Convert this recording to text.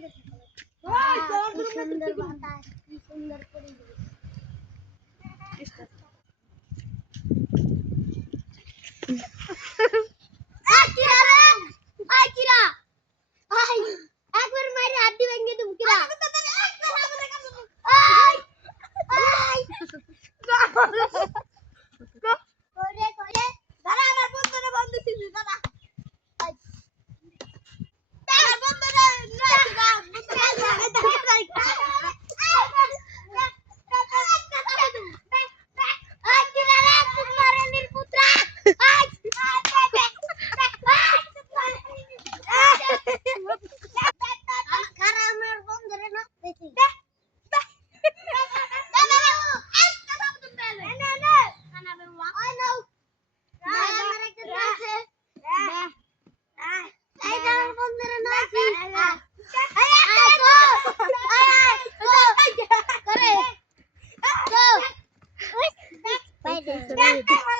কি সুন্দর বাতাস, কি সুন্দর পরিবেশ। একবার মাইরে হাড্ডি ভেঙে দেব কিরা। Bye.